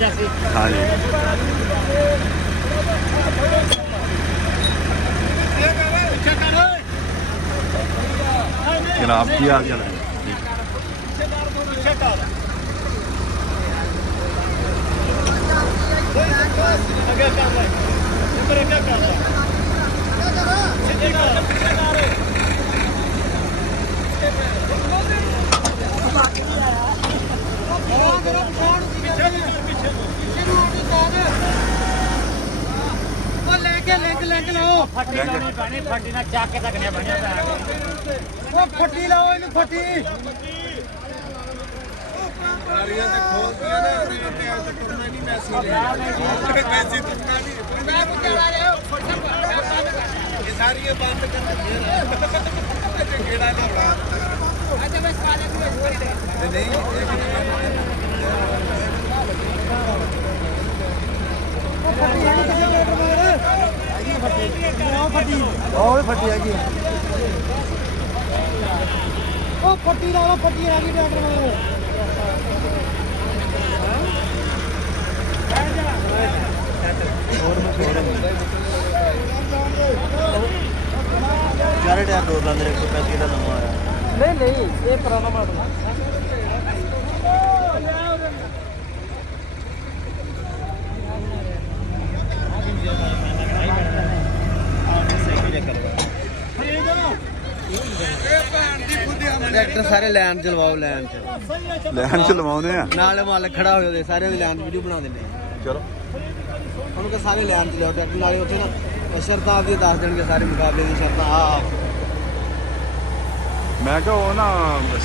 हाँ जी जनाब की हाल चाल है फट्टी लाओ इन फट्टी सारी बंद कर फट्टी ला फट्टी आ गई डॉक्टर चारे टायर दो बंद 135 का नवा आया नहीं ये पुराना मॉडल ट्रैक्टर सारे लैन चलवाओ लैन च लैन च लवाने आ नाले मालक खड़ा हो जाते सारे लैन वीडियो बना देने चलो उनको सारे लैन च लिया ट्रैक्टर नाले उत्थे ना शर्तां आप दस देंगे सारे मुकाबले की शर्तां मैं क्या वो ना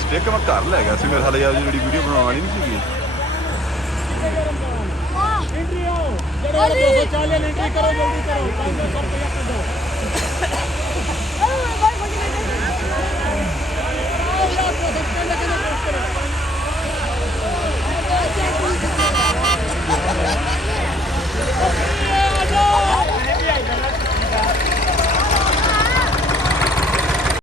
स्टिक मैं घर लै गया सी मेरे हाले यार जी वीडियो बनवानी नहीं सीगी एंट्री आओ 240 एंट्री करो जल्दी करो 500 रुपया कर दो